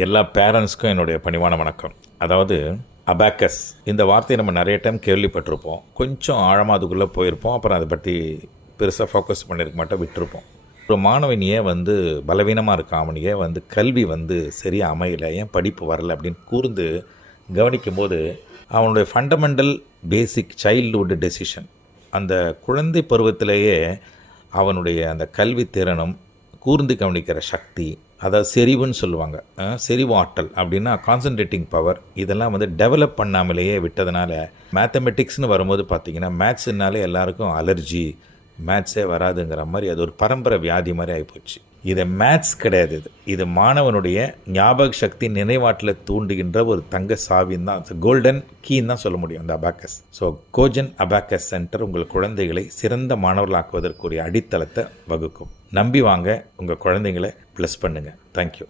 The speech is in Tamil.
எல்லா பேரண்ட்ஸ்க்கும் என்னுடைய பணிவான வணக்கம். அதாவது அபாக்கஸ் இந்த வார்த்தையை நம்ம நிறைய டைம் கேள்விப்பட்டிருப்போம். கொஞ்சம் ஆழமாக அதுக்குள்ளே போயிருப்போம். அப்புறம் அதை பற்றி பெருசாக ஃபோக்கஸ் பண்ணியிருக்க மாட்டோம், விட்டுருப்போம். ஒரு மாணவன் ஏன் பலவீனமாக இருக்கான், அவன் ஏன் கல்வி சரியாக அமையலை, ஏன் படிப்பு வரலை அப்படின்னு கூர்ந்து கவனிக்கும் போது அவனுடைய ஃபண்டமெண்டல் பேசிக் சைல்டுஹுட் டெசிஷன், அந்த குழந்தை பருவத்திலேயே அவனுடைய அந்த கல்வி திறனும் கூர்ந்து கவனிக்கிற சக்தி, அதாவது செறிவுன்னு சொல்லுவாங்க, செறிவு ஆற்றல் அப்படின்னா கான்சன்ட்ரேட்டிங் பவர், இதெல்லாம் டெவலப் பண்ணாமலேயே விட்டதுனால மேத்தமெட்டிக்ஸ்னு வரும்போது பார்த்திங்கன்னா மேத்ஸுனாலே எல்லாருக்கும் அலர்ஜி, மேத்ஸே வராதுங்கிற மாதிரி அது ஒரு பரம்பரை வியாதி மாதிரி ஆகிப்போச்சு. இது மேத்ஸ் கிடையாது, இது மாணவனுடைய ஞாபக சக்தி நினைவாட்டில் தூண்டுகின்ற ஒரு தங்க சாவின்னு தான், கோல்டன் கீன்னு தான் சொல்ல முடியும் அந்த அபாக்கஸ். ஸோ கோஜன் அபாக்கஸ் சென்டர் உங்கள் குழந்தைகளை சிறந்த மாணவர்களாக்குவதற்குரிய அடித்தளத்தை வகுக்கும். நம்பி வாங்க, உங்கள் குழந்தைங்களை ப்ளஸ் பண்ணுங்கள். தேங்க்யூ.